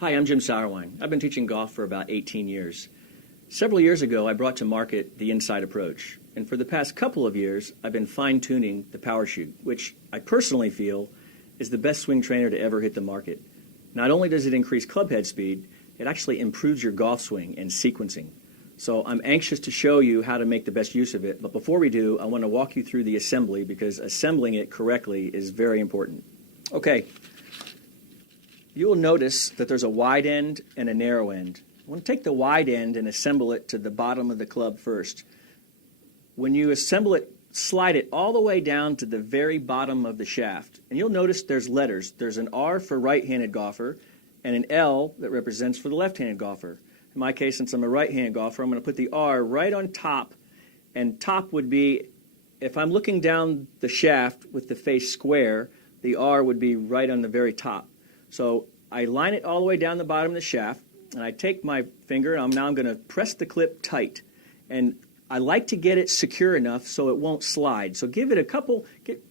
Hi, I'm Jim Sowerwine. I've been teaching golf for about 18 years. Several years ago, I brought to market the inside approach, and for the past couple of years, I've been fine-tuning the Powerchute, which I personally feel is the best swing trainer to ever hit the market. Not only does it increase club head speed, it actually improves your golf swing and sequencing. So I'm anxious to show you how to make the best use of it, but before we do, I want to walk you through the assembly because assembling it correctly is very important. Okay. You will notice that there's a wide end and a narrow end. I want to take the wide end and assemble it to the bottom of the club first. When you assemble it, slide it all the way down to the very bottom of the shaft. And you'll notice there's letters. There's an R for right-handed golfer and an L that represents for the left-handed golfer. In my case, since I'm a right-handed golfer, I'm going to put the R right on top. And top would be, if I'm looking down the shaft with the face square, the R would be right on the very top. So I line it all the way down the bottom of the shaft, and I take my finger, and I'm going to press the clip tight. And I like to get it secure enough so it won't slide. So give it a couple,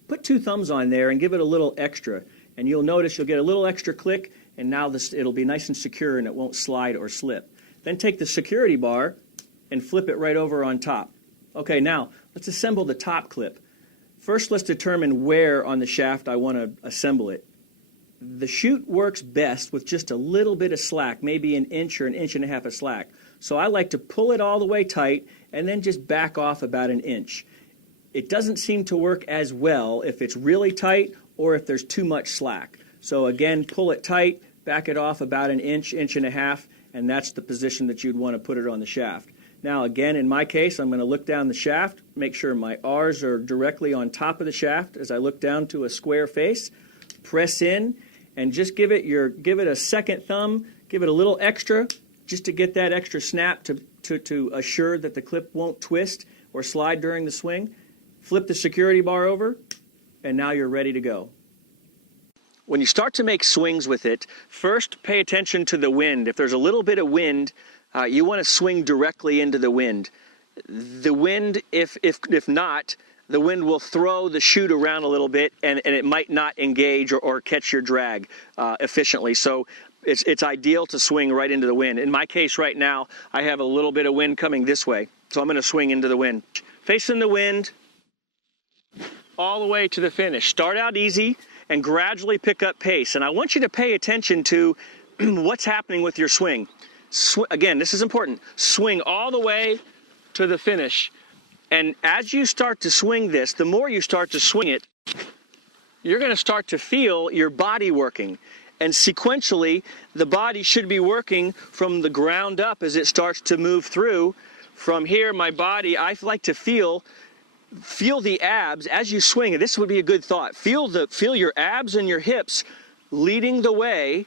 put 2 thumbs on there and give it a little extra. And you'll notice you'll get a little extra click, and now it'll be nice and secure and it won't slide or slip. Then take the security bar and flip it right over on top. Okay, now let's assemble the top clip. First, let's determine where on the shaft I want to assemble it. The chute works best with just a little bit of slack, maybe an inch or an inch and a half of slack. So I like to pull it all the way tight and then just back off about an inch. It doesn't seem to work as well if it's really tight or if there's too much slack. So again, pull it tight, back it off about an inch, inch and a half, and that's the position that you'd want to put it on the shaft. Now again, in my case, I'm going to look down the shaft, make sure my R's are directly on top of the shaft as I look down to a square face, press in, and just give it a second thumb, give it a little extra, just to get that extra snap to assure that the clip won't twist or slide during the swing. Flip the security bar over, and now you're ready to go. When you start to make swings with it, first pay attention to the wind. If there's a little bit of wind, you want to swing directly into the wind. The wind, if not, the wind will throw the chute around a little bit, and it might not engage or catch your drag efficiently. So it's ideal to swing right into the wind. In my case right now, I have a little bit of wind coming this way, so I'm going to swing into the wind. Facing the wind all the way to the finish. Start out easy and gradually pick up pace. And I want you to pay attention to what's happening with your swing. Again, this is important. Swing all the way to the finish. And as you start to swing this, the more you start to swing it, you're going to start to feel your body working. And sequentially, the body should be working from the ground up as it starts to move through. From here, my body, I like to feel the abs as you swing. And this would be a good thought. Feel your abs and your hips leading the way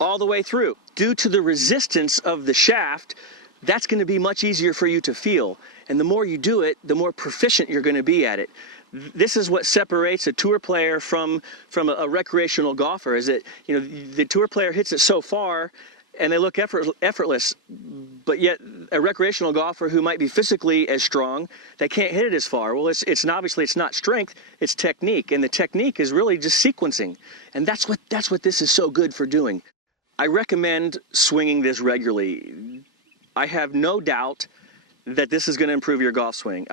all the way through. Due to the resistance of the shaft, that's going to be much easier for you to feel. And the more you do it, the more proficient you're going to be at it. This is what separates a tour player from a recreational golfer, is that, you know, the tour player hits it so far and they look effortless, but yet a recreational golfer who might be physically as strong, they can't hit it as far. Well, it's obviously it's not strength, it's technique, and the technique is really just sequencing. And that's what this is so good for doing. I recommend swinging this regularly. I have no doubt that this is going to improve your golf swing.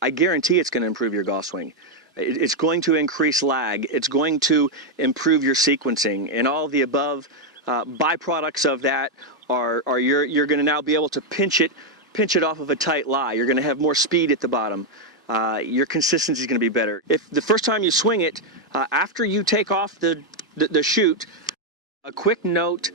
I guarantee it's going to improve your golf swing. It's going to increase lag. It's going to improve your sequencing. And all the above byproducts of that are you're going to now be able to pinch it off of a tight lie. You're going to have more speed at the bottom. Your consistency is going to be better. If the first time you swing it, after you take off the chute, a quick note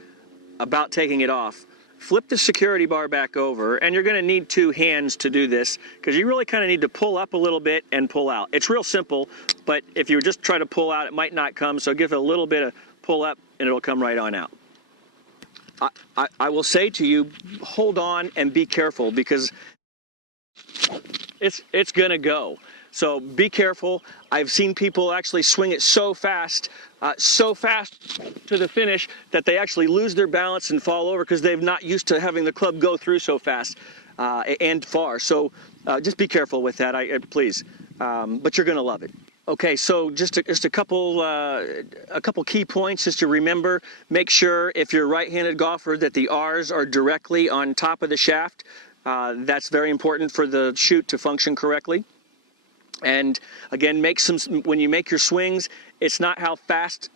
about taking it off. Flip the security bar back over, and you're going to need 2 hands to do this because you really kind of need to pull up a little bit and pull out. It's real simple, but if you just try to pull out, it might not come, so give it a little bit of pull up and it'll come right on out. I will say to you, hold on and be careful because it's going to go. So be careful. I've seen people actually swing it so fast to the finish that they actually lose their balance and fall over because they're not used to having the club go through so fast and far. So just be careful with that, please. But you're going to love it. Okay, so just a couple key points just to remember. Make sure if you're a right-handed golfer that the R's are directly on top of the shaft. That's very important for the chute to function correctly. And again, when you make your swings, it's not how fast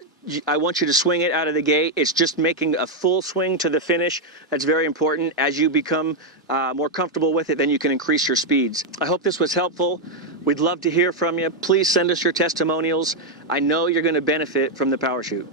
I want you to swing it out of the gate. It's just making a full swing to the finish. That's very important. As you become more comfortable with it, then you can increase your speeds. I hope this was helpful. We'd love to hear from you. Please send us your testimonials. I know you're going to benefit from the Powerchute.